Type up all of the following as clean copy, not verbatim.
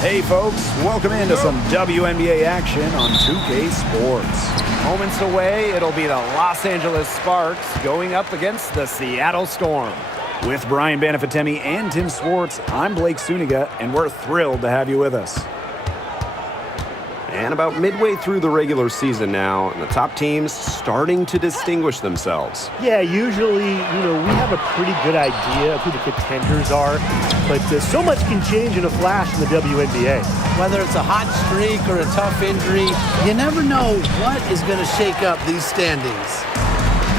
Hey folks, welcome into some WNBA action on 2K Sports. Moments away, it'll be the Los Angeles Sparks going up against the Seattle Storm. With Brian Banafitemi and Tim Swartz, I'm Blake Suniga, and we're thrilled to have you with us. And about midway through the regular season now, and the top teams starting to distinguish themselves. Yeah, usually, we have a pretty good idea of who the contenders are, but so much can change in a flash in the WNBA. Whether it's a hot streak or a tough injury, you never know what is going to shake up these standings.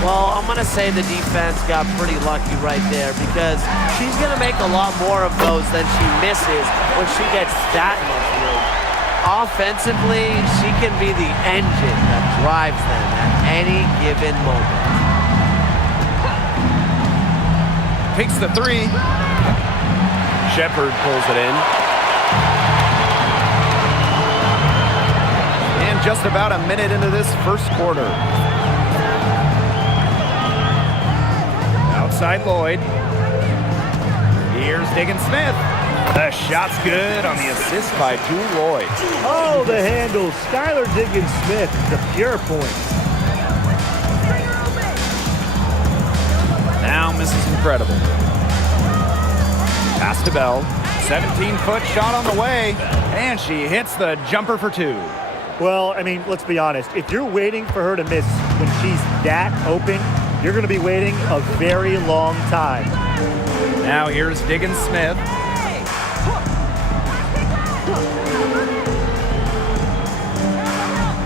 Well, I'm going to say the defense got pretty lucky right there because she's going to make a lot more of those than she misses when she gets that much room. Offensively, she can be the engine that drives them at any given moment. Takes the three. Shepard pulls it in. And just about a minute into this first quarter. Outside Lloyd. Here's Diggins-Smith. The shot's good on the assist by Jewel Lloyd. Oh, the handle. Skylar Diggins-Smith, the pure point. Now Mrs. Incredible. Pass to Bell. 17-foot shot on the way. And she hits the jumper for two. Well, let's be honest. If you're waiting for her to miss when she's that open, you're going to be waiting a very long time. Now here's Diggins-Smith.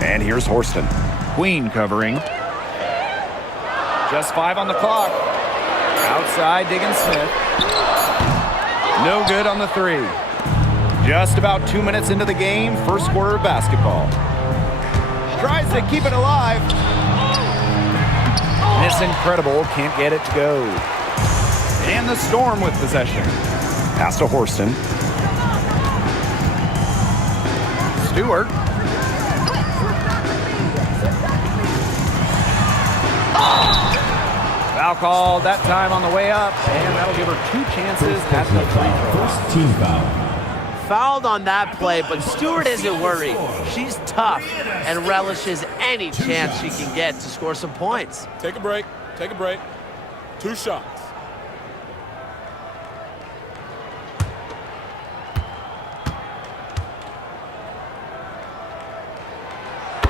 And here's Horston. Queen covering. Just 5 on the clock. Outside Diggins-Smith. No good on the three. Just about 2 minutes into the game, first quarter of basketball. Tries to keep it alive. Miss Incredible can't get it to go. And the Storm with possession. Pass to Horston. Stewart. Foul called that time on the way up, and that'll give her 2 chances at the free throw. First team foul. Fouled on that play, but Stewart isn't worried. She's tough and relishes any chance she can get to score some points. Take a break. 2 shots.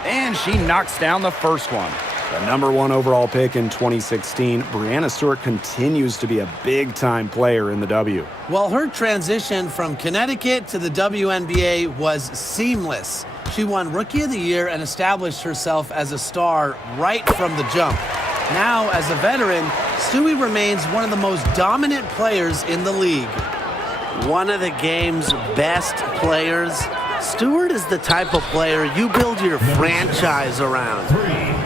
And she knocks down the first one. The #1 overall pick in 2016, Breanna Stewart continues to be a big-time player in the W. Well, her transition from Connecticut to the WNBA was seamless. She won Rookie of the Year and established herself as a star right from the jump. Now, as a veteran, Stewie remains one of the most dominant players in the league. One of the game's best players. Stewart is the type of player you build your franchise around.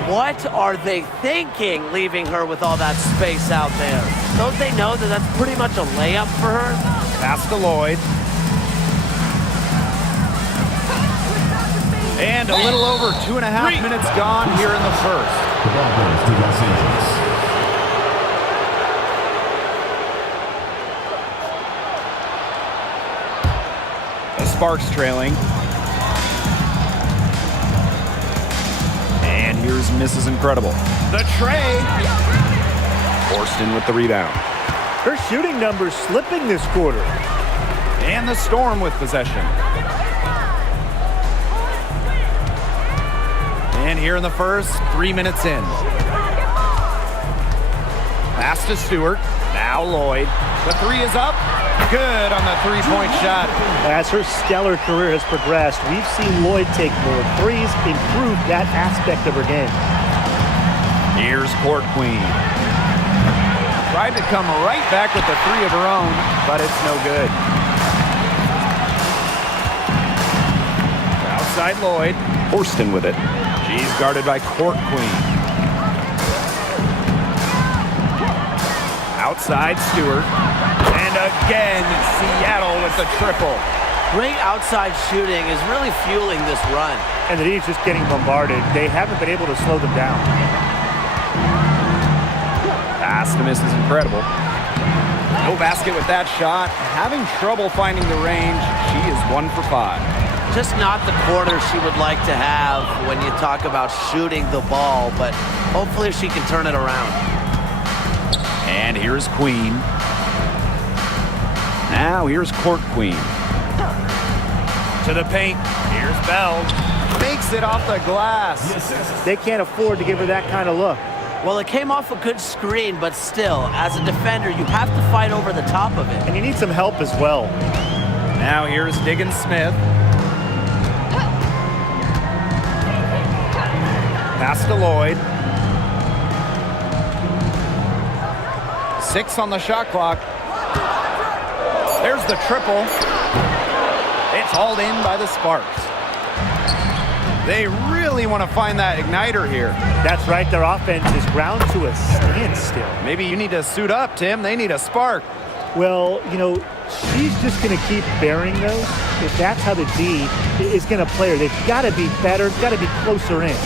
What are they thinking, leaving her with all that space out there? Don't they know that that's pretty much a layup for her? Pass to Lloyd. And a little over 2.5 minutes gone here in the first. The ball goes to Los Angeles. The Sparks trailing. And here's Mrs. Incredible. The tray. Horston with the rebound. Her shooting numbers slipping this quarter. And the Storm with possession. And here in the first, 3 minutes in. Pass to Stewart. Now Lloyd. The three is up. Good on the three-point shot. As her stellar career has progressed, we've seen Lloyd take more threes, improve that aspect of her game. Here's Court Queen. Tried to come right back with the three of her own, but it's no good. Outside Lloyd. Horston with it. She's guarded by Court Queen. Outside Stewart. And again, Seattle with the triple. Great outside shooting is really fueling this run. And the D's just getting bombarded. They haven't been able to slow them down. Pass to Mrs. Incredible. No basket with that shot. Having trouble finding the range. She is 1 for 5. Just not the quarter she would like to have when you talk about shooting the ball, but hopefully she can turn it around. And here's Queen. Now here's Court Queen. To the paint. Here's Bell. Makes it off the glass. They can't afford to give her that kind of look. Well, it came off a good screen, but still, as a defender, you have to fight over the top of it. And you need some help as well. Now here's Diggins Smith. Pass to Lloyd. 6 on the shot clock. There's the triple. It's hauled in by the Sparks. They really want to find that igniter here. That's right. Their offense is ground to a standstill. Maybe you need to suit up, Tim. They need a spark. Well, you know, she's just going to keep burying those. If that's how the D is going to play her, they've got to be better, got to be closer in.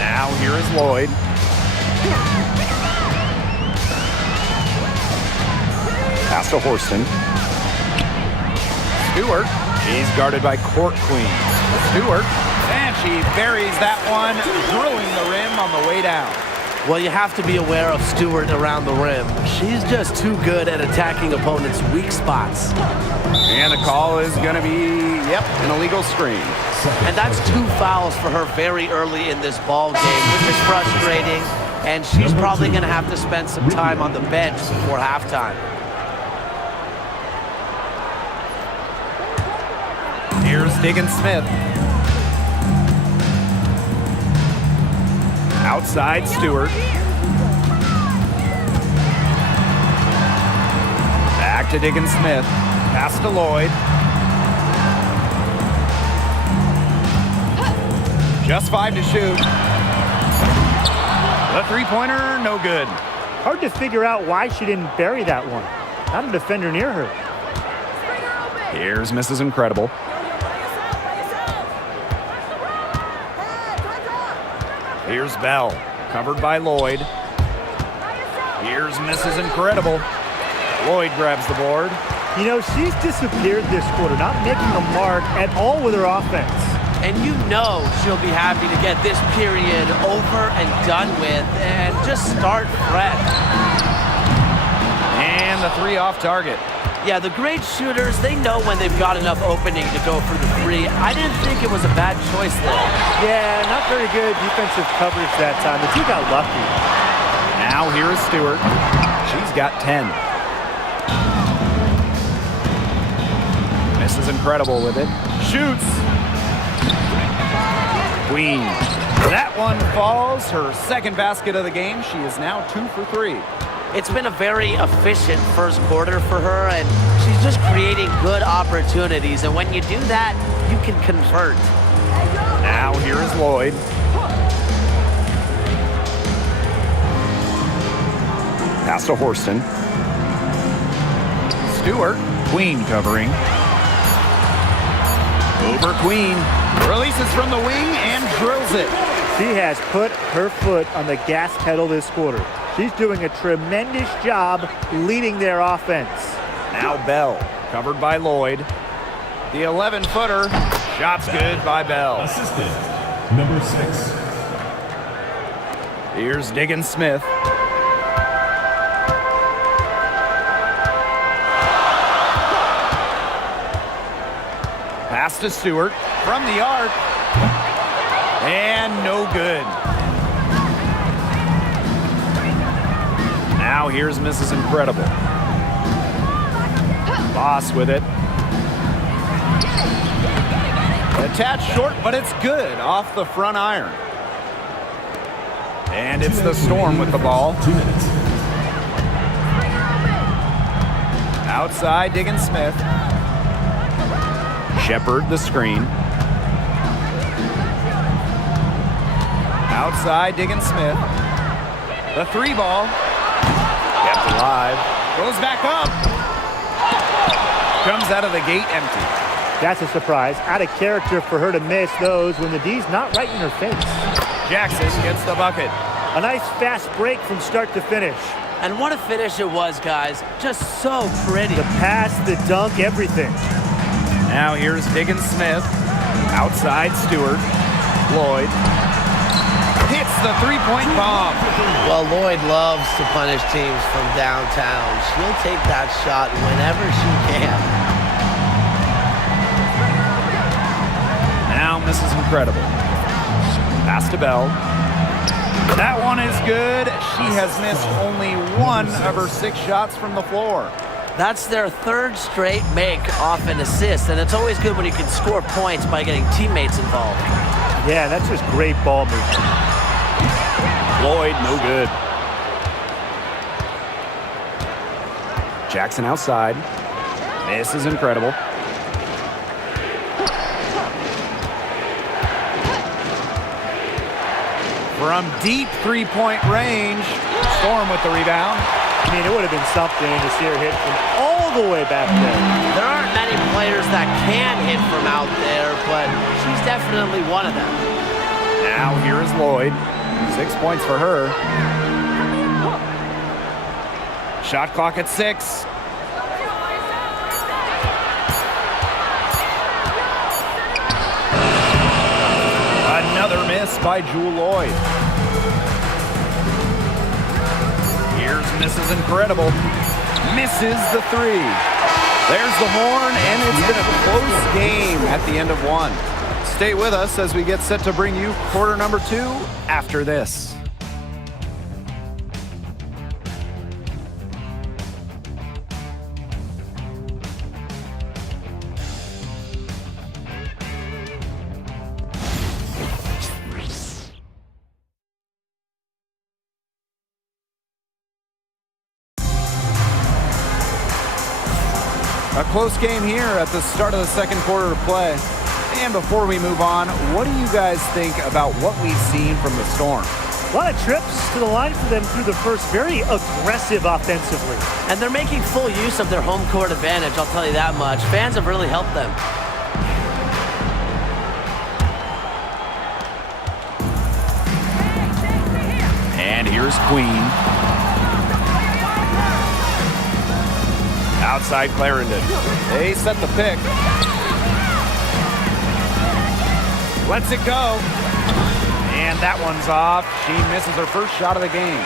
Now here is Lloyd. Pass to Horston. Stewart. She's guarded by Court Queen. Stewart. And she buries that one, drilling the rim on the way down. Well, you have to be aware of Stewart around the rim. She's just too good at attacking opponents' weak spots. And the call is going to be, an illegal screen. And that's 2 fouls for her very early in this ball game, which is frustrating. And she's probably going to have to spend some time on the bench before halftime. Here's Diggins Smith. Outside Stewart. Back to Diggins Smith. Pass to Lloyd. Just 5 to shoot. The three-pointer, no good. Hard to figure out why she didn't bury that one. Not a defender near her. Here's Mrs. Incredible. Here's Bell, covered by Lloyd. Here's Mrs. Incredible. Lloyd grabs the board. You know, she's disappeared this quarter, not making a mark at all with her offense. And you know she'll be happy to get this period over and done with and just start fresh. And the 3 off target. Yeah, the great shooters, they know when they've got enough opening to go for the 3. I didn't think it was a bad choice there. Yeah, not very good defensive coverage that time. The 2 got lucky. Now here's Stewart. She's got 10. Mrs. Incredible with it. Shoots. Queen. That one falls. Her second basket of the game. She is now 2 for 3. It's been a very efficient first quarter for her, and she's just creating good opportunities. And when you do that, you can convert. Now here is Lloyd. Pass to Horston. Stewart. Queen covering. Over Queen. Releases from the wing and drills it. She has put her foot on the gas pedal this quarter. She's doing a tremendous job leading their offense. Now Bell, covered by Lloyd. The 11-footer, shot's good by Bell. Assistant, number 6. Here's Diggins Smith. Pass to Stewart from the arc. And no good. Now here's Mrs. Incredible. Boss with it. Attached short, but it's good off the front iron. And it's the Storm with the ball. 2 minutes. Outside, Diggins Smith. Shepard the screen. Outside, Diggins Smith. The 3 ball. Kept alive. Goes back up. Comes out of the gate empty. That's a surprise. Out of character for her to miss those when the D's not right in her face. Jackson gets the bucket. A nice fast break from start to finish. And what a finish it was, guys. Just so pretty. The pass, the dunk, everything. Now here's Higgins-Smith. Outside Stewart. Lloyd hits the three-point bomb. Well, Lloyd loves to punish teams from downtown. She'll take that shot whenever she can. Now Mrs. Incredible. Pass to Bell. That one is good. She has missed only one of her 6 shots from the floor. That's their 3rd straight make off an assist, and it's always good when you can score points by getting teammates involved. Yeah, that's just great ball movement. Lloyd, no good. Jackson outside. This is Incredible. From deep three-point range, Storm with the rebound. I mean, it would have been something to see her hit from all the way back there. There aren't many players that can hit from out there, but she's definitely one of them. Now here is Lloyd. 6 points for her. Shot clock at 6. Another miss by Jewel Lloyd. Here's Mrs. Incredible. Misses the 3. There's the horn, and it's been a close game at the end of 1. Stay with us as we get set to bring you quarter number 2 after this. A close game here at the start of the second quarter of play. And before we move on, what do you guys think about what we've seen from the Storm? A lot of trips to the line for them through the first. Very aggressive offensively. And they're making full use of their home court advantage, I'll tell you that much. Fans have really helped them. And here's Queen. Outside Clarendon. They set the pick. Lets it go. And that one's off. She misses her first shot of the game.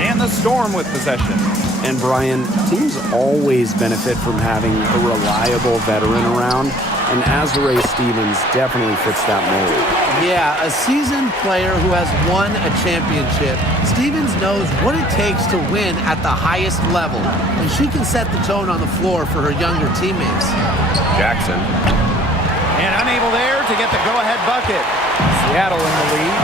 And the Storm with possession. And Brian, teams always benefit from having a reliable veteran around, and Azurá Stevens definitely fits that mold. Yeah, a seasoned player who has won a championship. Stevens knows what it takes to win at the highest level, and she can set the tone on the floor for her younger teammates. Jackson. And unable there to get the go-ahead bucket. Seattle in the lead.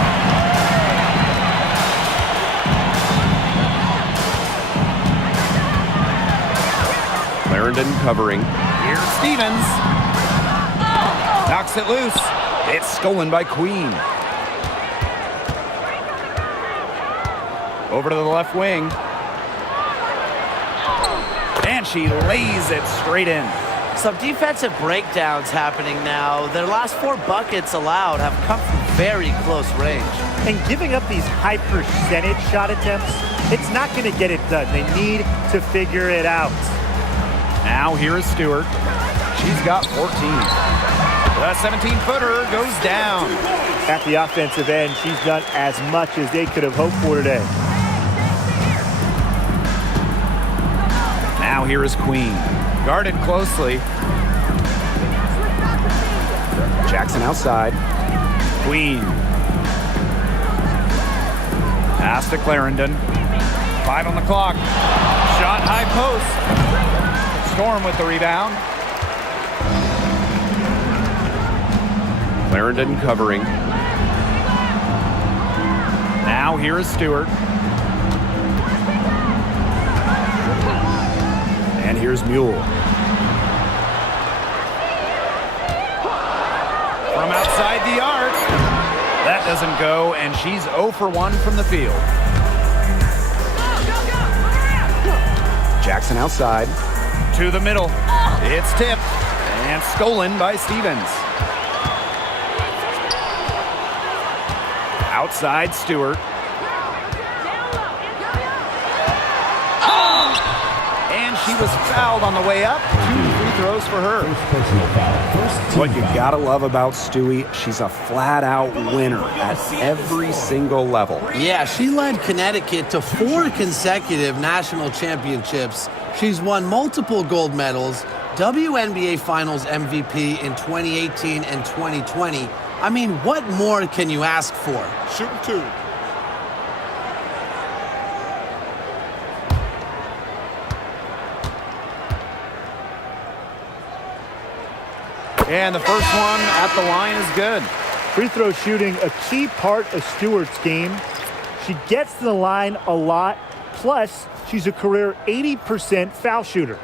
Clarendon covering. Here's Stevens. Knocks it loose. It's stolen by Queen. Over to the left wing. And she lays it straight in. Some defensive breakdowns happening now. Their last 4 buckets allowed have come from very close range. And giving up these high percentage shot attempts, it's not going to get it done. They need to figure it out. Now here is Stewart. She's got 14. The 17-footer goes down. At the offensive end, she's done as much as they could have hoped for today. Now here is Queen. Guarded closely. Jackson outside. Queen. Pass to Clarendon. 5 on the clock. Shot high post. Storm with the rebound. Clarendon covering. Now here is Stewart. And here's Mule. From outside the arc. That doesn't go, and she's 0 for 1 from the field. Jackson outside. To the middle. It's tipped and stolen by Stevens. Outside Stewart. she was fouled on the way up. 2 free throws for her. First personal foul. First team What you foul. gotta love about Stewie, she's a flat-out winner at every single level. Yeah, she led Connecticut to 4 consecutive national championships. She's won multiple gold medals, WNBA Finals MVP in 2018 and 2020. I mean, what more can you ask for? Shooting 2. And the first one at the line is good. Free throw shooting, a key part of Stewart's game. She gets to the line a lot, plus she's a career 80% foul shooter.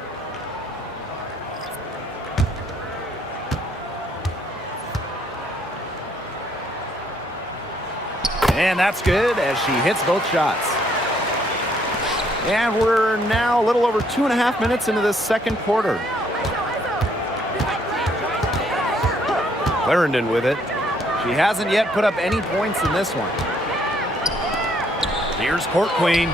And that's good as she hits both shots. And we're now a little over 2.5 minutes into this second quarter. Clarendon with it. She hasn't yet put up any points in this one. Here's Court Queen.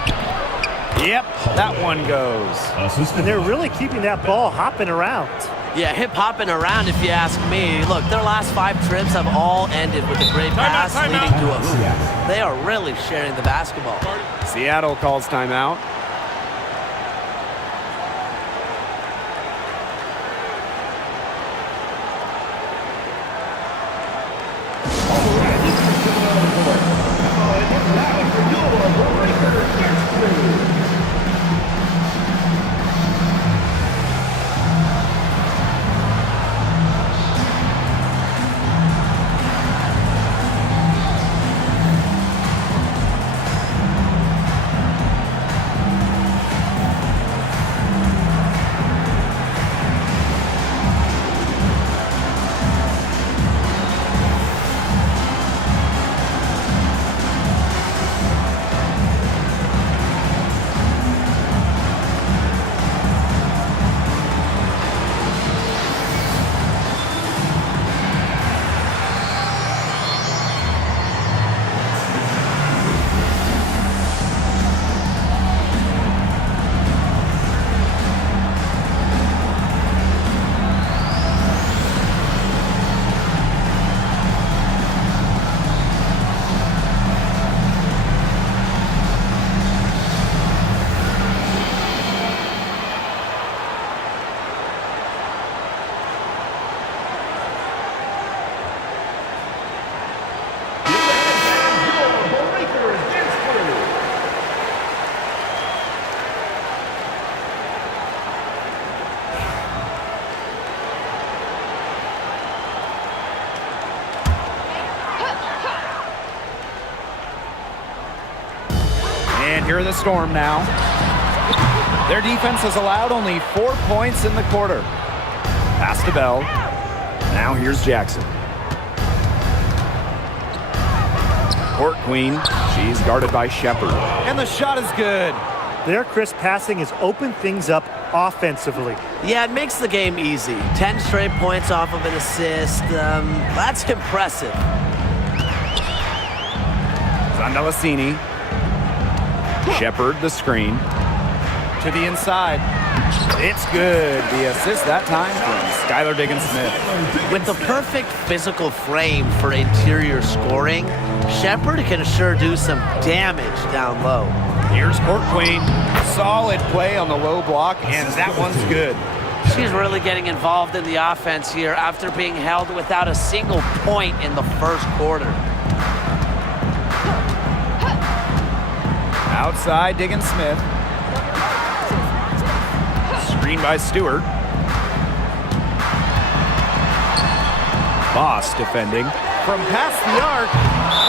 Yep, that one goes. Assistant. And they're really keeping that ball hopping around. Yeah, hip-hopping around if you ask me. Look, their last 5 trips have all ended with a great pass leading to a hoop. They are really sharing the basketball. Seattle calls timeout. And here are the Storm now. Their defense has allowed only 4 points in the quarter. Pass to Bell. Now here's Jackson. Court Queen. She's guarded by Shepard. And the shot is good. Their crisp passing has opened things up offensively. Yeah, it makes the game easy. 10 straight points off of an assist. That's impressive. Zandalasini. Shepard, the screen. To the inside. It's good. The assist that time from Skylar Diggins-Smith. With the perfect physical frame for interior scoring, Shepard can sure do some damage down low. Here's Court Queen. Solid play on the low block, and that one's good. She's really getting involved in the offense here after being held without a single point in the first quarter. Outside, Diggins-Smith. Screen by Stewart. Boss defending from past the arc.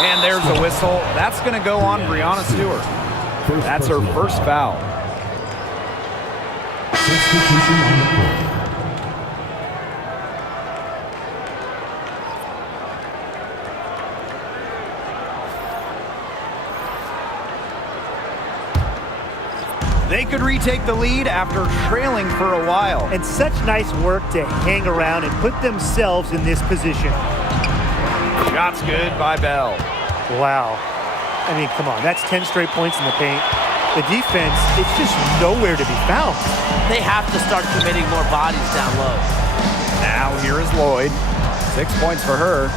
And there's a whistle. That's going to go on Brianna Stewart. That's her first foul. Substitution on the court. They could retake the lead after trailing for a while. And such nice work to hang around and put themselves in this position. Shot's good by Bell. Wow. I mean, come on. That's 10 straight points in the paint. The defense, it's just nowhere to be found. They have to start committing more bodies down low. Now here is Lloyd. 6 points for her.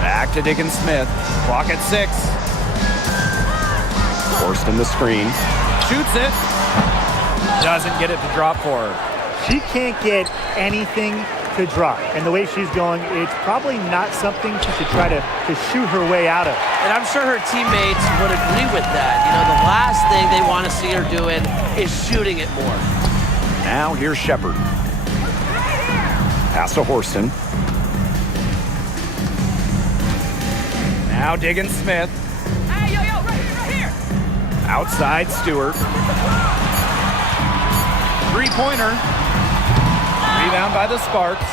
Back to Diggins Smith. Clock at 6. Forced in the screen. Shoots it. Doesn't get it to drop for her. She can't get anything to drop. And the way she's going, it's probably not something she should try to shoot her way out of. And I'm sure her teammates would agree with that. You know, the last thing they want to see her doing is shooting it more. Now here's Shepard. Pass to Horston. Now Diggins Smith. Hey, yo, right here. Outside Stewart. Three-pointer. Rebound by the Sparks.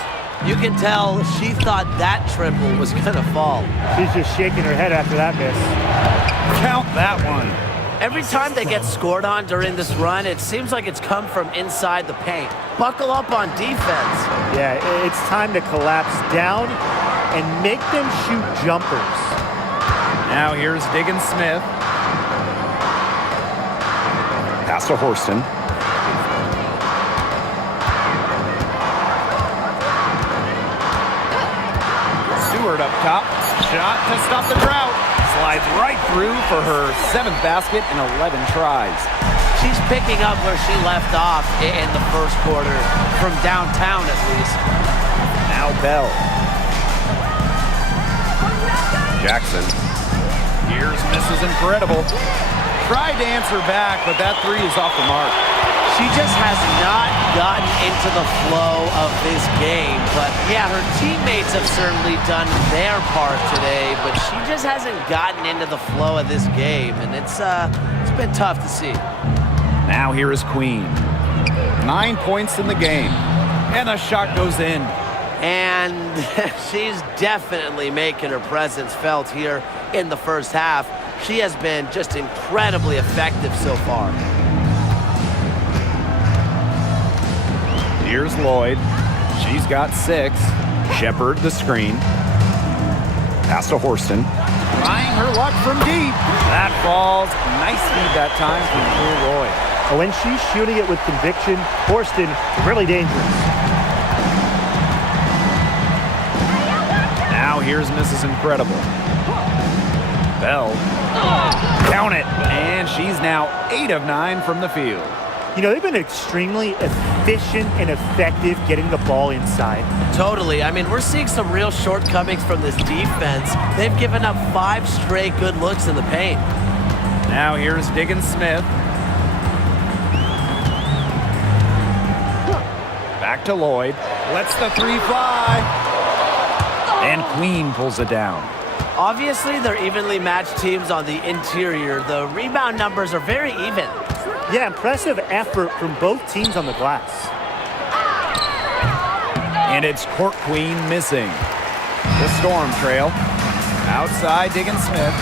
You can tell she thought that triple was going to fall. She's just shaking her head after that miss. Count that one. Every time they get scored on during this run, it seems like it's come from inside the paint. Buckle up on defense. Yeah, it's time to collapse down and make them shoot jumpers. Now here's Diggins Smith. Pass to Horston. Stewart up top. Shot to stop the drought. Slides right through for her 7th basket in 11 tries. She's picking up where she left off in the first quarter, from downtown at least. Now Bell. Jackson. Here's Mrs. Incredible. Tried to answer back, but that three is off the mark. She just has not gotten into the flow of this game. But yeah, her teammates have certainly done their part today, but she just hasn't gotten into the flow of this game, and it's been tough to see. Now here is Queen. 9 points in the game, and a shot goes in. And she's definitely making her presence felt here in the first half. She has been just incredibly effective so far. Here's Lloyd. She's got 6. Shepard the screen. Pass to Horston. Trying her luck from deep. That falls. Nice feed that time from Lloyd. And when she's shooting it with conviction, Horston, really dangerous. Now here's Mrs. Incredible. Bell. Count it. And she's now 8 of 9 from the field. You know, they've been extremely efficient and effective getting the ball inside. Totally. I mean, we're seeing some real shortcomings from this defense. They've given up 5 straight good looks in the paint. Now here's Diggins Smith. Back to Lloyd. Lets the three fly. And Queen pulls it down. Obviously, they're evenly matched teams on the interior. The rebound numbers are very even. Yeah, impressive effort from both teams on the glass. And it's Court Queen missing. The Storm trail. Outside Diggins Smith.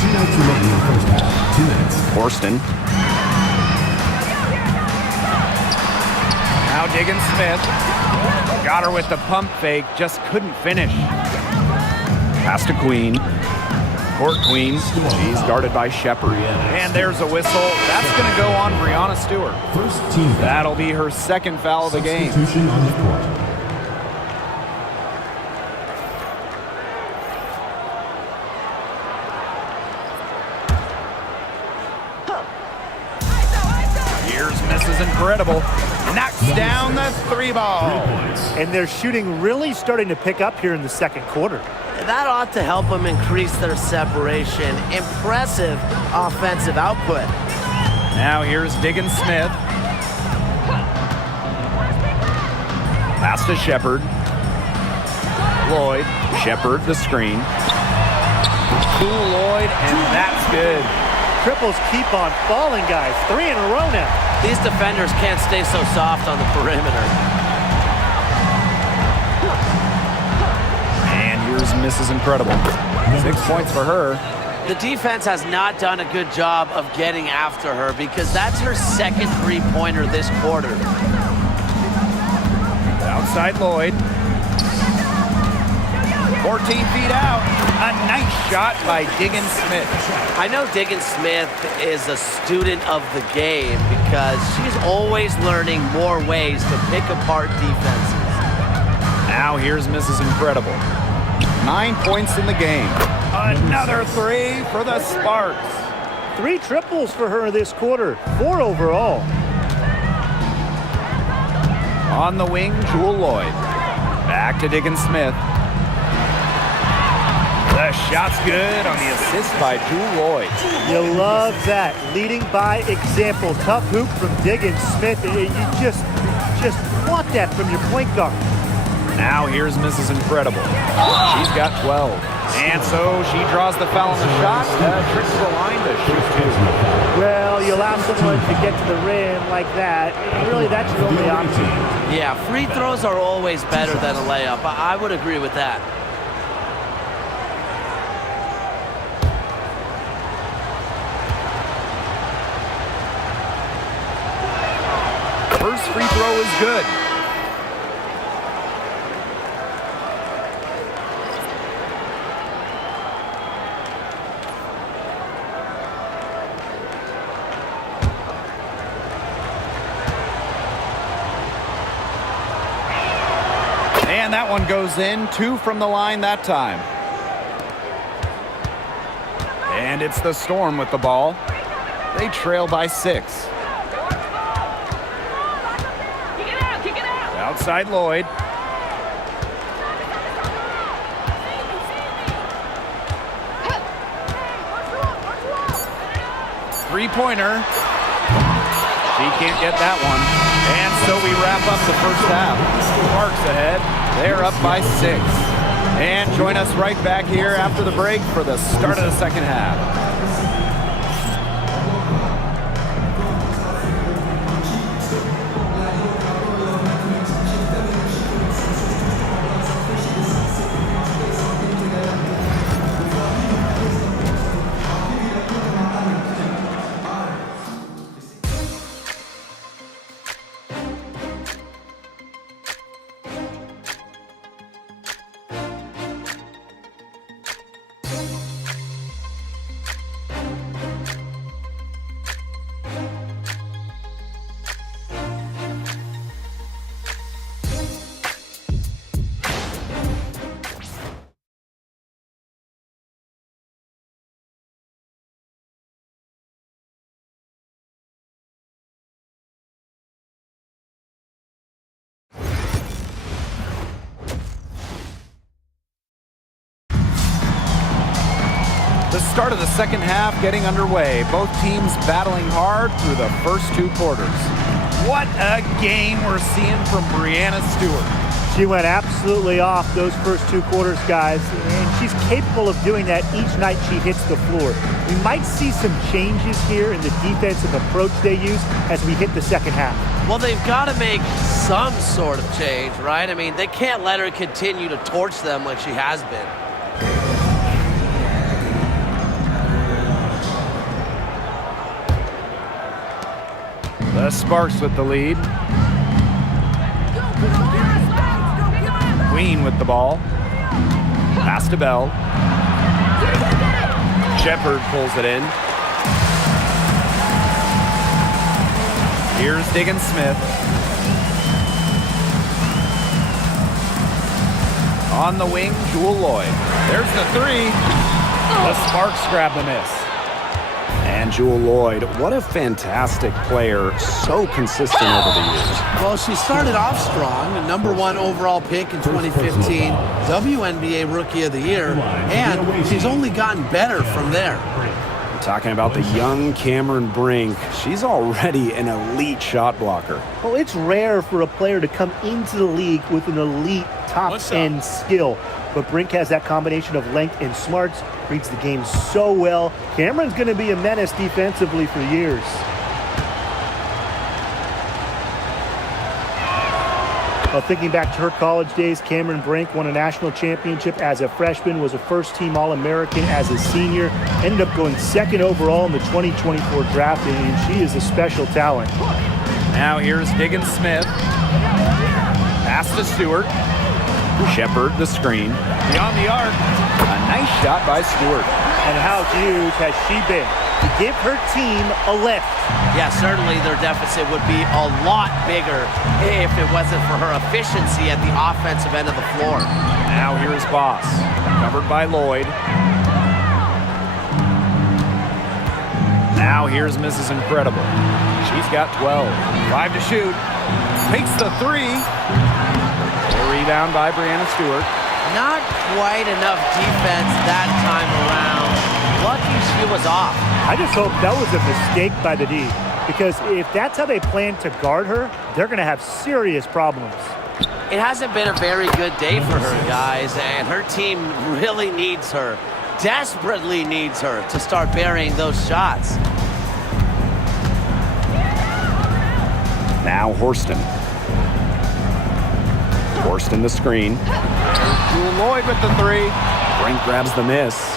2 minutes remaining in the first half. 2 minutes. Horston. Now Diggins Smith. Got her with the pump fake, just couldn't finish. Pass to Queen. Court Queen. She's guarded by Shepard. And there's a whistle. That's going to go on Brianna Stewart. First team foul. That'll be her 2nd foul of the game. Substitution on the court. Here's Mrs. Incredible. Knocks down the 3 ball. And their shooting really starting to pick up here in the second quarter. That ought to help them increase their separation. Impressive offensive output. Now here's Diggins Smith. Pass to Shepard. Lloyd. Shepard the screen. Cool Lloyd, and that's good. Triples keep on falling, guys. 3 in a row now. These defenders can't stay so soft on the perimeter. And here's Mrs. Incredible. 6 points for her. The defense has not done a good job of getting after her because that's her 2nd three-pointer this quarter. Outside Lloyd. 14 feet out. A nice shot by Diggin Smith. I know Diggin Smith is a student of the game because she's always learning more ways to pick apart defenses. Now here's Mrs. Incredible. 9 points in the game. Another three for the Sparks. 3 triples for her this quarter, 4 overall. On the wing, Jewel Lloyd. Back to Diggin Smith. The shot's good on the assist by Jewel Lloyd. You love that. Leading by example. Tough hoop from Diggin Smith. You just want that from your point guard. Now here's Mrs. Incredible. She's got 12. And so she draws the foul on the shot. Tricks the line to shoot 2. Well, you allow someone to get to the rim like that. Really, that's your only option. Yeah, free throws are always better than a layup. I would agree with that. First free throw is good. And that one goes in. 2 from the line that time. And it's the Storm with the ball. They trail by 6. Outside Lloyd. Three-pointer. She can't get that one. And so we wrap up the first half. Sparks ahead. They're up by 6. And join us right back here after the break for the start of the second half. The start of the second half getting underway. Both teams battling hard through the first 2 quarters. What a game we're seeing from Brianna Stewart. She went absolutely off those first 2 quarters, guys, and she's capable of doing that each night she hits the floor. We might see some changes here in the defensive approach they use as we hit the second half. Well, they've got to make some sort of change, right? I mean, they can't let her continue to torch them like she has been. The Sparks with the lead. Queen with the ball. Pass to Bell. Shepard pulls it in. Here's Diggin Smith. On the wing, Jewel Lloyd. There's the 3. The Sparks grab the miss. And Jewel Lloyd, what a fantastic player, so consistent over the years. Well, she started off strong, a #1 overall pick in 2015, WNBA Rookie of the Year, and she's only gotten better from there. Talking about the young Cameron Brink, she's already an elite shot blocker. Well, it's rare for a player to come into the league with an elite top-end skill. But Brink has that combination of length and smarts, reads the game so well. Cameron's going to be a menace defensively for years. Well, thinking back to her college days, Cameron Brink won a national championship as a freshman, was a first-team All-American as a senior, ended up going 2nd overall in the 2024 draft, and she is a special talent. Now here's Diggin Smith. Pass to Stewart. Shepard the screen. Beyond the arc. A nice shot by Stewart. And how huge has she been to give her team a lift? Yeah, certainly their deficit would be a lot bigger if it wasn't for her efficiency at the offensive end of the floor. Now here's Boss. Covered by Lloyd. Now here's Mrs. Incredible. She's got 12. 5 to shoot. Takes the 3. A rebound by Brianna Stewart. Not quite enough defense that time around. Lucky she was off. I just hope that was a mistake by the D, because if that's how they plan to guard her, they're going to have serious problems. It hasn't been a very good day for her, guys, and her team really needs her, desperately needs her to start burying those shots. Now Horston. Horston the screen. Jewel Lloyd with the 3. Brink grabs the miss.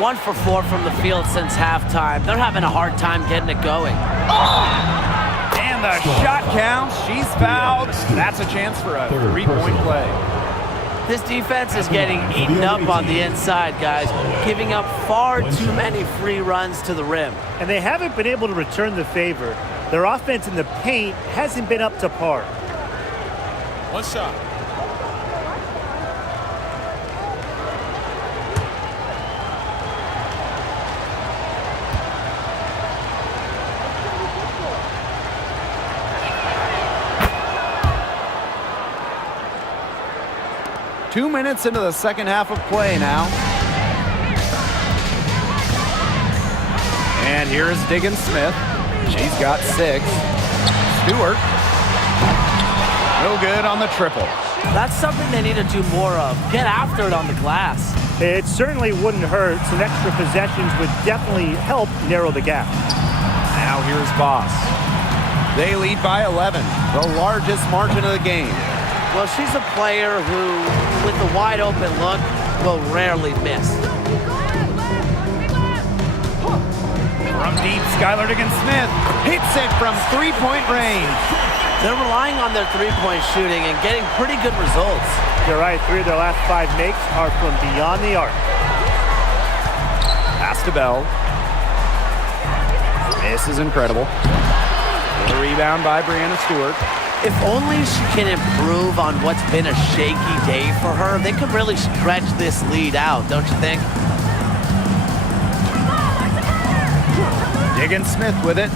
1 for 4 from the field since halftime. They're having a hard time getting it going. And the shot counts. She's fouled. That's a chance for a 3-point play. This defense is getting eaten up on the inside, guys, giving up far too many free runs to the rim. And they haven't been able to return the favor. Their offense in the paint hasn't been up to par. One shot. Two minutes into the second half of play now. And here's Diggins Smith. She's got 6. Stewart. No good on the triple. That's something they need to do more of. Get after it on the glass. It certainly wouldn't hurt. Some extra possessions would definitely help narrow the gap. Now here's Boss. They lead by 11, the largest margin of the game. Well, she's a player who, with a wide open look, will rarely miss. From deep, Skylar Diggins-Smith hits it from three-point range. They're relying on their three-point shooting and getting pretty good results. You're right, 3 of their last 5 makes are from beyond the arc. Pass to Bell. This is incredible. The rebound by Brianna Stewart. If only she can improve on what's been a shaky day for her, they could really stretch this lead out, don't you think? Diggins-Smith with it.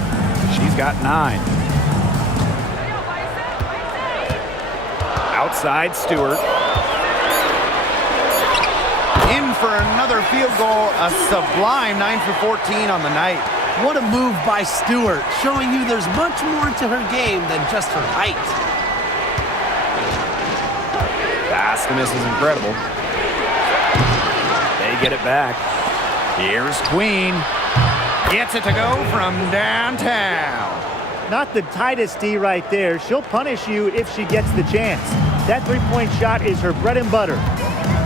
She's got 9. Outside Stewart. In for another field goal. A sublime 9 for 14 on the night. What a move by Stewart, showing you there's much more to her game than just her height. Pass to miss is incredible. They get it back. Here's Queen. Gets it to go from downtown. Not the tightest D right there. She'll punish you if she gets the chance. That 3-point shot is her bread and butter.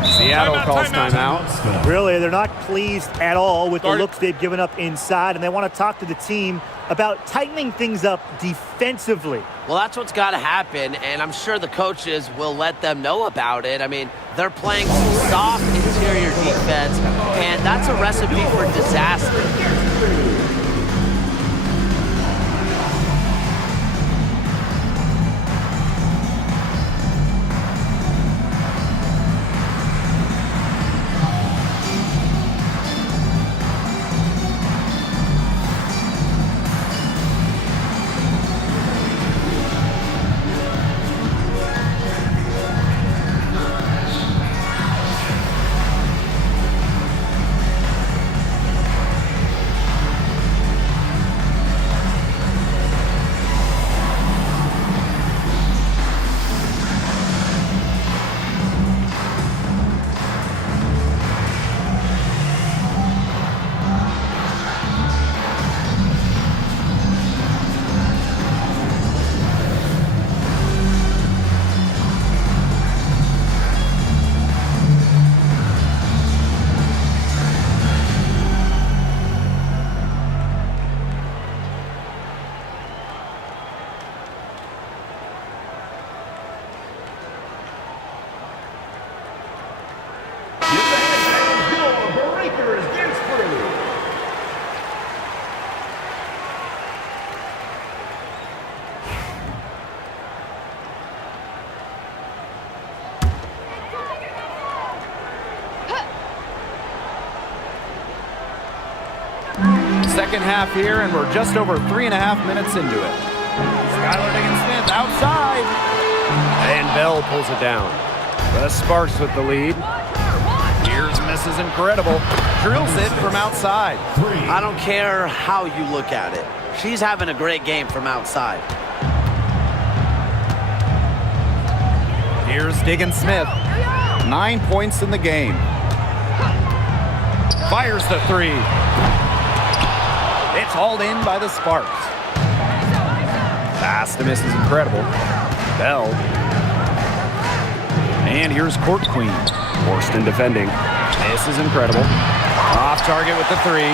Seattle calls timeout. Really, they're not pleased at all with the looks they've given up inside, and they want to talk to the team about tightening things up defensively. Well, that's what's got to happen, and I'm sure the coaches will let them know about it. I mean, they're playing some soft interior defense, and that's a recipe for disaster. Second half here, and we're just over 3.5 minutes into it. Skylar Diggins-Smith outside. And Bell pulls it down. The Sparks with the lead. Here's Mrs. Incredible. Drills it from outside. I don't care how you look at it. She's having a great game from outside. Here's Diggins-Smith. 9 points in the game. Fires the three. It's hauled in by the Sparks. Pass to Mrs. Incredible. Bell. And here's Court Queen. Worston defending. Mrs. Incredible. Off target with the three.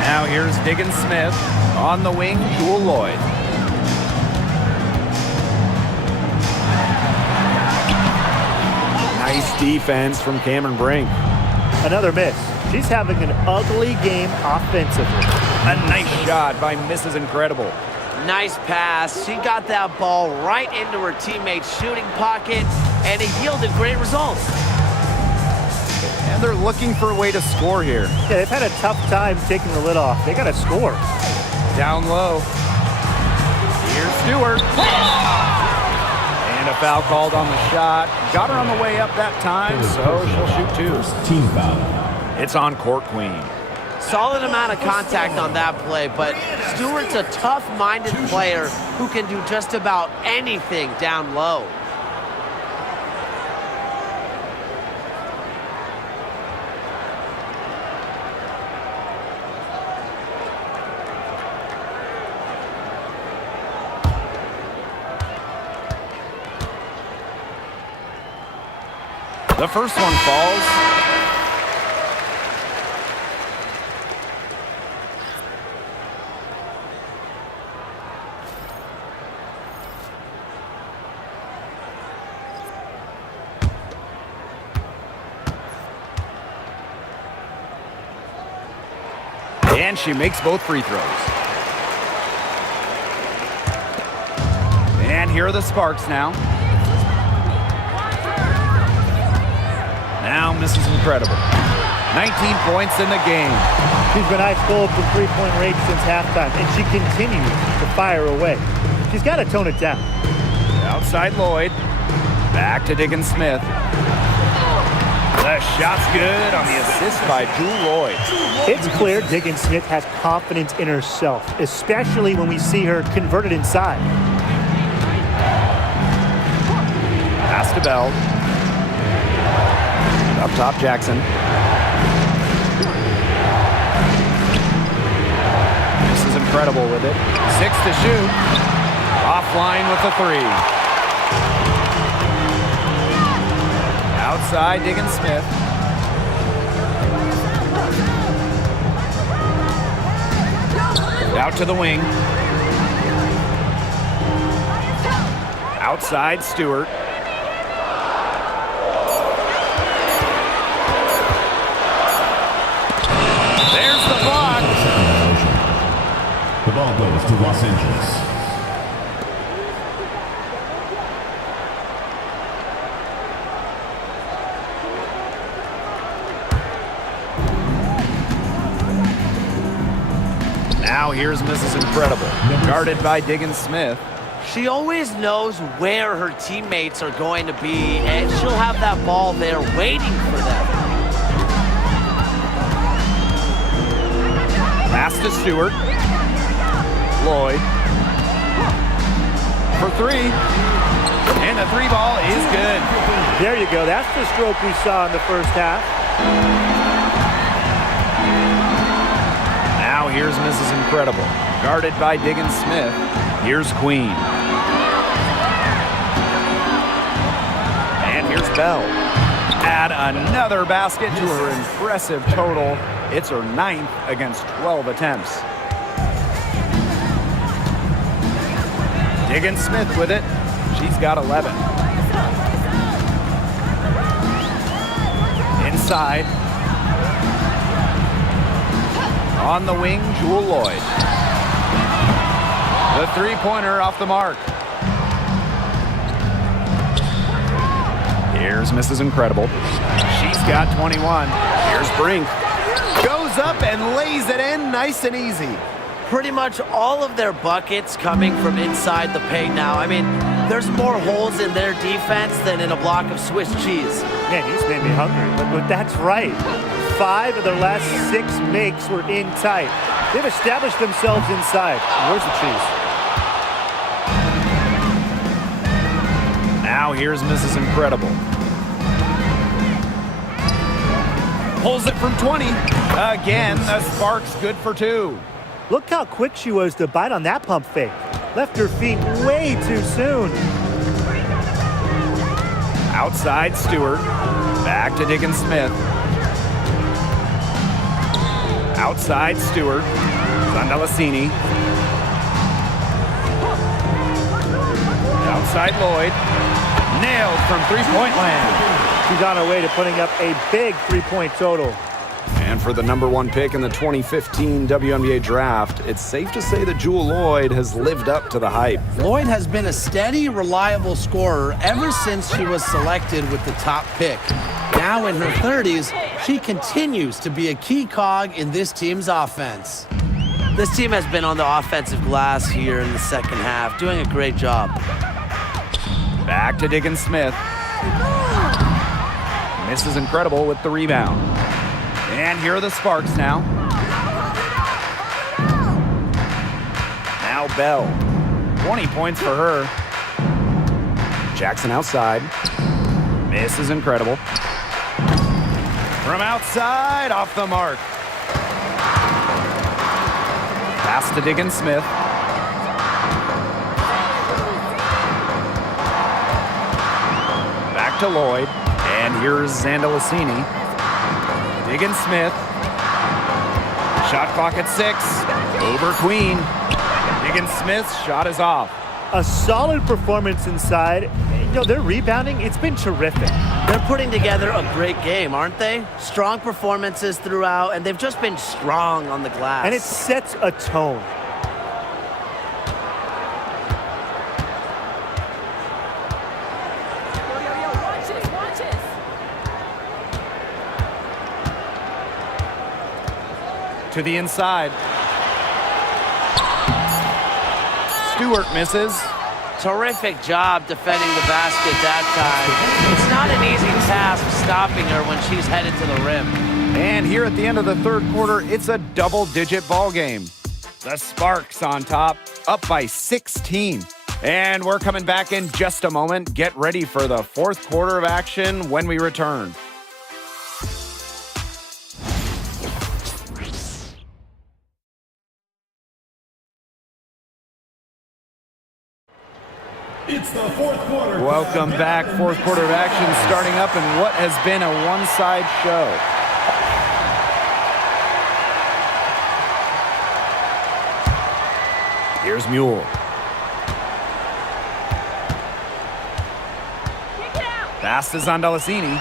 Now here's Diggins-Smith. On the wing, Jewel Lloyd. Nice defense from Cameron Brink. Another miss. She's having an ugly game offensively. A nice shot by Mrs. Incredible. Nice pass. She got that ball right into her teammate's shooting pocket, and it yielded great results. And they're looking for a way to score here. Yeah, they've had a tough time taking the lid off. They got to score. Down low. Here's Stewart. And a foul called on the shot. Got her on the way up that time, so she'll shoot two. Team foul. It's on Court Queen. Solid amount of contact on that play, but Stewart's a tough-minded player who can do just about anything down low. The first one falls. And she makes both free throws. And here are the Sparks now. Now Mrs. Incredible. 19 points in the game. She's been ice cold from three-point range since halftime, and she continues to fire away. She's got to tone it down. Outside Lloyd. Back to Diggins-Smith. The shot's good on the assist by Jewel Lloyd. It's clear Diggins-Smith has confidence in herself, especially when we see her converted inside. Pass to Bell. Up top, Jackson. This is Incredible with it. 6 to shoot. Offline with the three. Outside, Diggins-Smith. Out to the wing. Outside, Stewart. There's the block. The ball goes to Los Angeles. Now here's Mrs. Incredible, guarded by Diggins-Smith. She always knows where her teammates are going to be, and she'll have that ball there waiting for them. Pass to Stewart. Lloyd. For three. And the three ball is good. There you go. That's the stroke we saw in the first half. Now here's Mrs. Incredible, guarded by Diggins-Smith. Here's Queen. And here's Bell. Add another basket to her impressive total. It's her 9th against 12 attempts. Diggins-Smith with it. She's got 11. Inside. On the wing, Jewel Lloyd. The three-pointer off the mark. Here's Mrs. Incredible. She's got 21. Here's Brink. Goes up and lays it in nice and easy. Pretty much all of their buckets coming from inside the paint now. I mean, there's more holes in their defense than in a block of Swiss cheese. Man, you just made me hungry. But that's right. 5 of their last 6 makes were in tight. They've established themselves inside. Where's the cheese? Now here's Mrs. Incredible. Pulls it from 20. Again, the Sparks good for 2. Look how quick she was to bite on that pump fake. Left her feet way too soon. Outside Stewart. Back to Diggins Smith. Outside Stewart. Zandalasini. Outside Lloyd. Nailed from three-point land. She's on her way to putting up a big 3-point total. And for the #1 pick in the 2015 WNBA draft, it's safe to say that Jewel Lloyd has lived up to the hype. Lloyd has been a steady, reliable scorer ever since she was selected with the top pick. Now in her 30s, she continues to be a key cog in this team's offense. This team has been on the offensive glass here in the second half, doing a great job. Back to Diggins Smith. Mrs. Incredible with the rebound. And here are the Sparks now. Now Bell. 20 points for her. Jackson outside. Mrs. Incredible. From outside, off the mark. Pass to Diggins Smith. Back to Lloyd. And here's Zandalasini. Diggins Smith. Shot clock at 6. Over Queen. Diggins Smith's shot is off. A solid performance inside. You know, their rebounding, it's been terrific. They're putting together a great game, aren't they? Strong performances throughout, and they've just been strong on the glass. And it sets a tone. Watch this. To the inside. Stewart misses. Terrific job defending the basket that time. It's not an easy task stopping her when she's headed to the rim. And here at the end of the third quarter, it's a double-digit ball game. The Sparks on top, up by 16. And we're coming back in just a moment. Get ready for the fourth quarter of action when we return. It's the fourth quarter. Welcome back. Fourth quarter of action starting up in what has been a one-side show. Here's Mule. Pass to Zandalasini.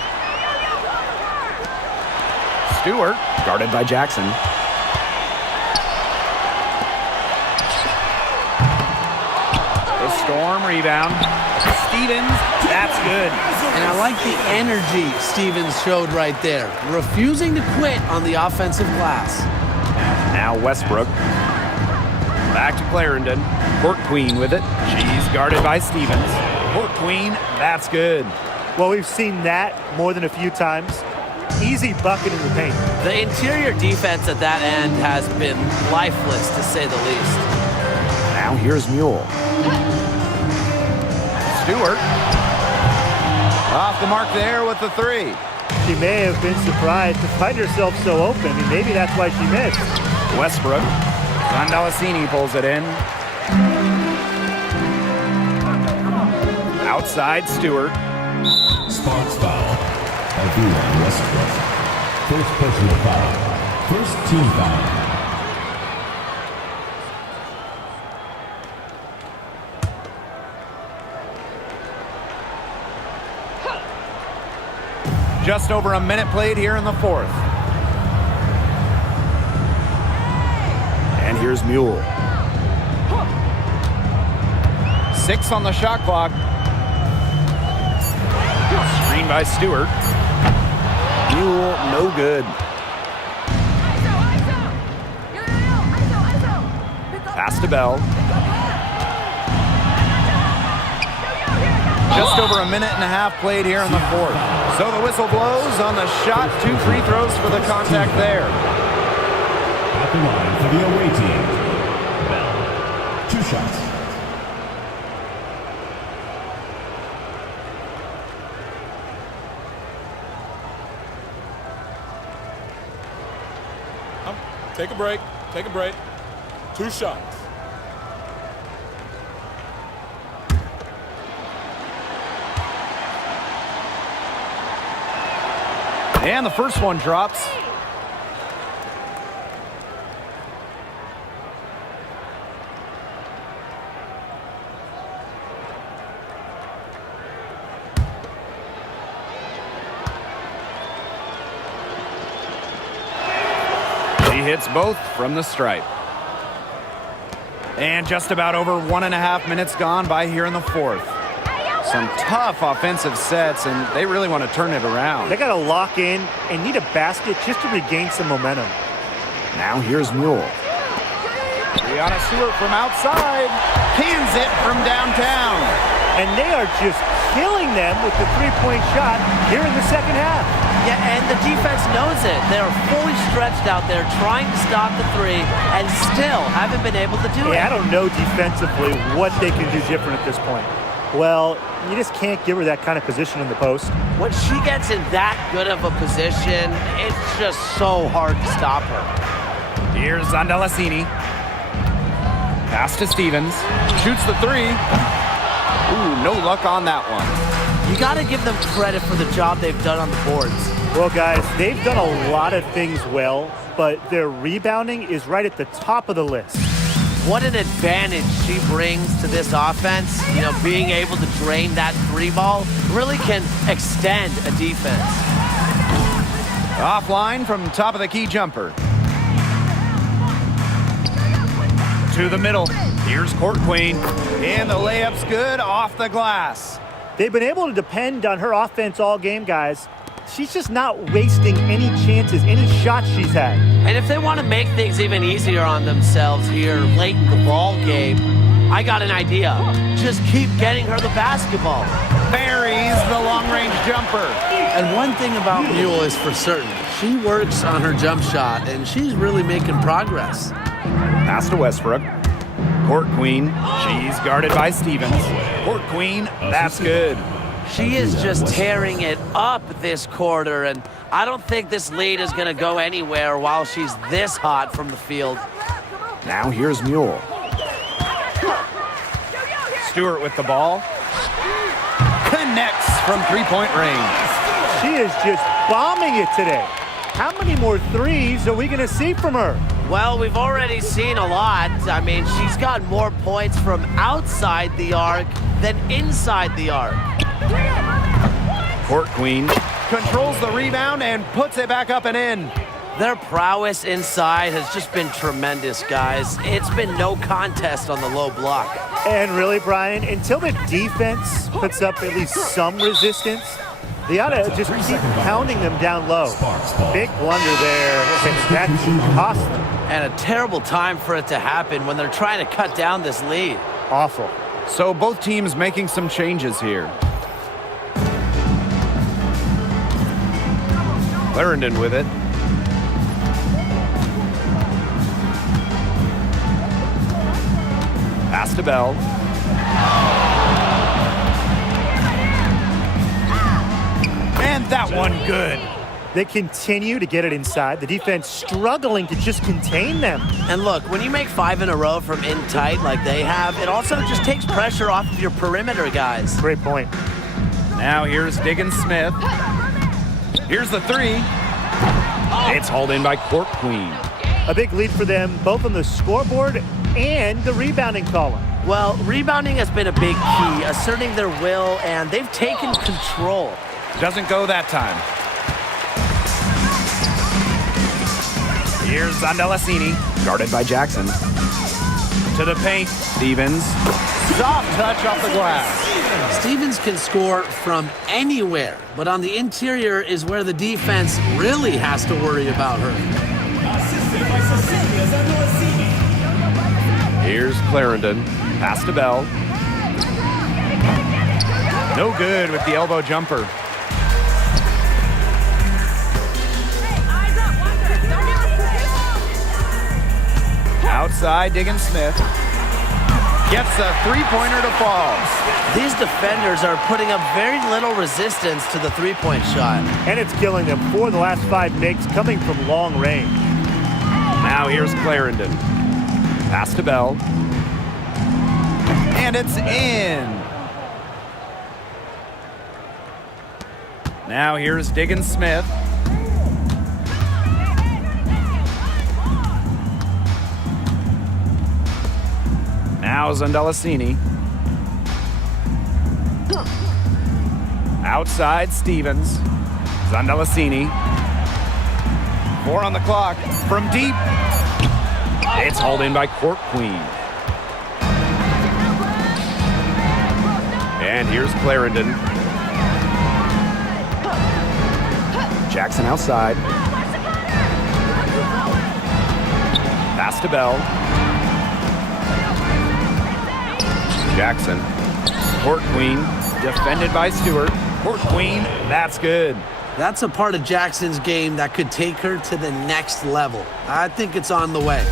Stewart, guarded by Jackson. The Storm rebound. Stevens, that's good. And I like the energy Stevens showed right there, refusing to quit on the offensive glass. Now Westbrook. Back to Clarendon. Court Queen with it. She's guarded by Stevens. Court Queen, that's good. Well, we've seen that more than a few times. Easy bucket in the paint. The interior defense at that end has been lifeless, to say the least. Now here's Mule. Stewart. Off the mark there with the 3. She may have been surprised to find herself so open. I mean, maybe that's why she missed. Westbrook. Zandalasini pulls it in. Outside Stewart. Sparks foul. Adrian Westbrook. First personal foul. First team foul. Just over a minute played here in the fourth. And here's Mule. 6 on the shot clock. Screen Screen by Stewart. Mule, no good. Pass to Bell. Just over a minute and a half played here in the fourth. So the whistle blows on the shot. 2 free throws for the contact there. At the line for the away team, Bell. 2 shots. Take a break. Take a break. 2 shots. And the first one drops. She hits both from the stripe. And just about over 1.5 minutes gone by here in the fourth. Some tough offensive sets, and they really want to turn it around. They got to lock in and need a basket just to regain some momentum. Now here's Mule. Brianna Stewart from outside. Cans it from downtown. And they are just killing them with the three-point shot here in the second half. Yeah, and the defense knows it. They're fully stretched out there trying to stop the three and still haven't been able to do it. I don't know defensively what they can do different at this point. Well, you just can't give her that kind of position in the post. When she gets in that good of a position, it's just so hard to stop her. Here's Zandalasini. Pass to Stevens. Shoots the three. Ooh, no luck on that one. You got to give them credit for the job they've done on the boards. Well, guys, they've done a lot of things well, but their rebounding is right at the top of the list. What an advantage she brings to this offense. You know, being able to drain that three ball really can extend a defense. Offline from top of the key jumper. To the middle. Here's Court Queen. And the layup's good off the glass. They've been able to depend on her offense all game, guys. She's just not wasting any chances, any shots she's had. And if they want to make things even easier on themselves here late in the ball game, I got an idea. Just keep getting her the basketball. Buries the long-range jumper. And one thing about Mule is for certain. She works on her jump shot, and she's really making progress. Pass to Westbrook. Court Queen. She's guarded by Stevens. Court Queen. That's good. She is just tearing it up this quarter, and I don't think this lead is going to go anywhere while she's this hot from the field. Now here's Mule. Stewart with the ball. Connects from three-point range. She is just bombing it today. How many more threes are we going to see from her? Well, we've already seen a lot. I mean, she's got more points from outside the arc than inside the arc. Court Queen controls the rebound and puts it back up and in. Their prowess inside has just been tremendous, guys. It's been no contest on the low block. And really, Brian, until the defense puts up at least some resistance, they ought to just keep pounding them down low. Big blunder there. That cost them. And a terrible time for it to happen when they're trying to cut down this lead. Awful. So both teams making some changes here. Clarendon with it. Pass to Bell. And that one good. They continue to get it inside. The defense struggling to just contain them. And look, when you make 5 in a row from in tight like they have, it also just takes pressure off of your perimeter guys. Great point. Now here's Diggins Smith. Here's the three. It's hauled in by Court Queen. A big lead for them, both on the scoreboard and the rebounding column. Well, rebounding has been a big key, asserting their will, and they've taken control. Doesn't go that time. Here's Zandalasini, guarded by Jackson. To the paint, Stevens. Soft touch off the glass. Stevens can score from anywhere, but on the interior is where the defense really has to worry about her. Here's Clarendon. Pass to Bell. No good with the elbow jumper. Outside, Diggins Smith. Gets a three-pointer to fall. These defenders are putting up very little resistance to the three-point shot. And it's killing them. 4 of the last 5 makes coming from long range. Now here's Clarendon. Pass to Bell. And it's in. Now here's Diggins Smith. Now Zandalasini. Outside Stevens. Zandalasini. 4 on the clock. From deep. It's hauled in by Court Queen. And here's Clarendon. Jackson outside. Pass to Bell. Jackson. Court Queen. Defended by Stewart. Court Queen. That's good. That's a part of Jackson's game that could take her to the next level. I think it's on the way.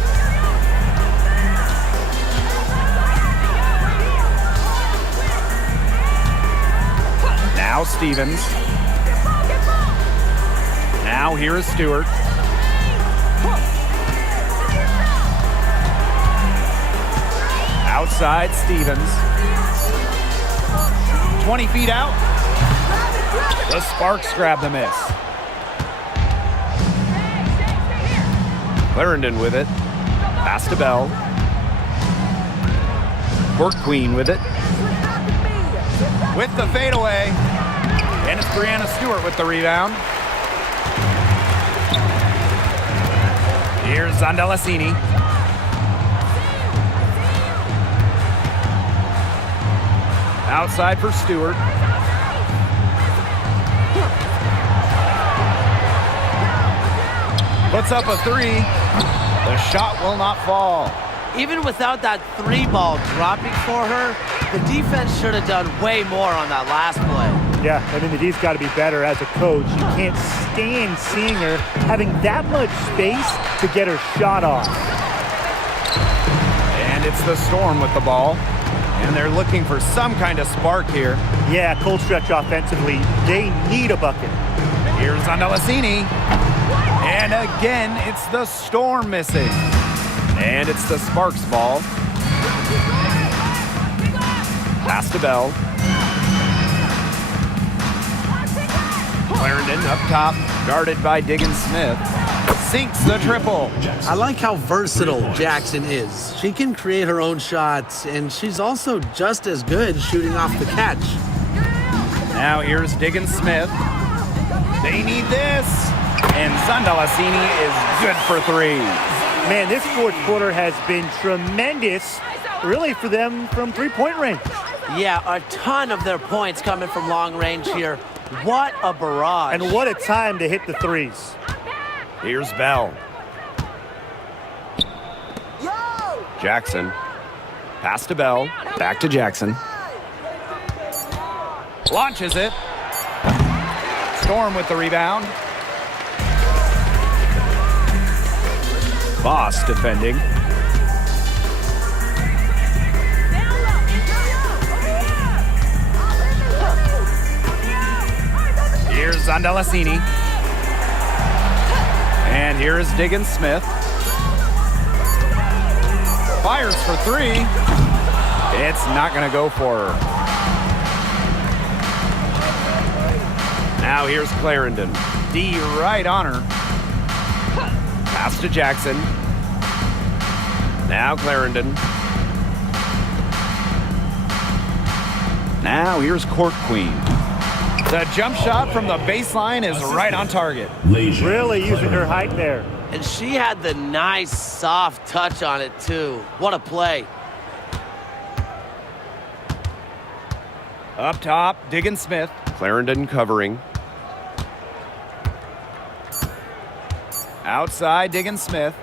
Now Stevens. Now here is Stewart. Outside Stevens. 20 feet out. The Sparks grab the miss. Clarendon with it. Pass to Bell. Court Queen with it. With the fadeaway. And it's Brianna Stewart with the rebound. Here's Zandalasini. Outside for Stewart. Puts up a 3. The shot will not fall. Even without that 3-ball dropping for her, the defense should have done way more on that last play. Yeah, I mean, the D's got to be better as a coach. You can't stand seeing her having that much space to get her shot off. And it's the Storm with the ball. And they're looking for some kind of spark here. Yeah, cold stretch offensively. They need a bucket. Here's Zandalasini. And again, it's the Storm missing. And it's the Sparks ball. Pass to Bell. Clarendon up top, guarded by Diggins Smith. Sinks the triple. I like how versatile Jackson is. She can create her own shots, and she's also just as good shooting off the catch. Now here's Diggins Smith. They need this. And Zandalasini is good for 3. Man, this fourth quarter has been tremendous, really, for them from three-point range. Yeah, a ton of their points coming from long range here. What a barrage. And what a time to hit the threes. Here's Bell. Jackson. Pass to Bell. Back to Jackson. Launches it. Storm with the rebound. Voss defending. Here's Zandalasini. And here is Diggins Smith. Fires for 3. It's not going to go for her. Now here's Clarendon. D right on her. Pass to Jackson. Now Clarendon. Now here's Court Queen. The jump shot from the baseline is right on target. Really using her height there. And she had the nice soft touch on it too. What a play. Up top, Diggin Smith. Clarendon covering. Outside, Diggin Smith.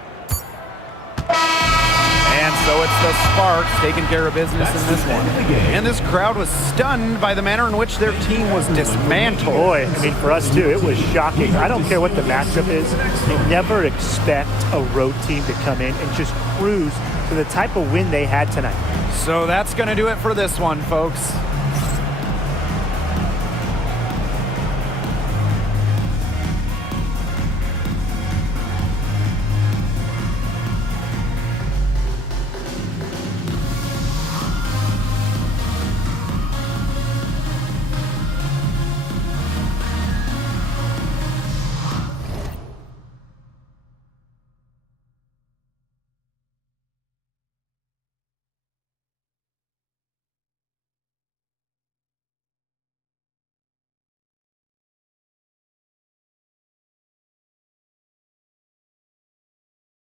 And so it's the Sparks taking care of business in this one. And this crowd was stunned by the manner in which their team was dismantled. Boy, I mean, for us too, it was shocking. I don't care what the matchup is. You never expect a road team to come in and just cruise to the type of win they had tonight. So that's going to do it for this one, folks.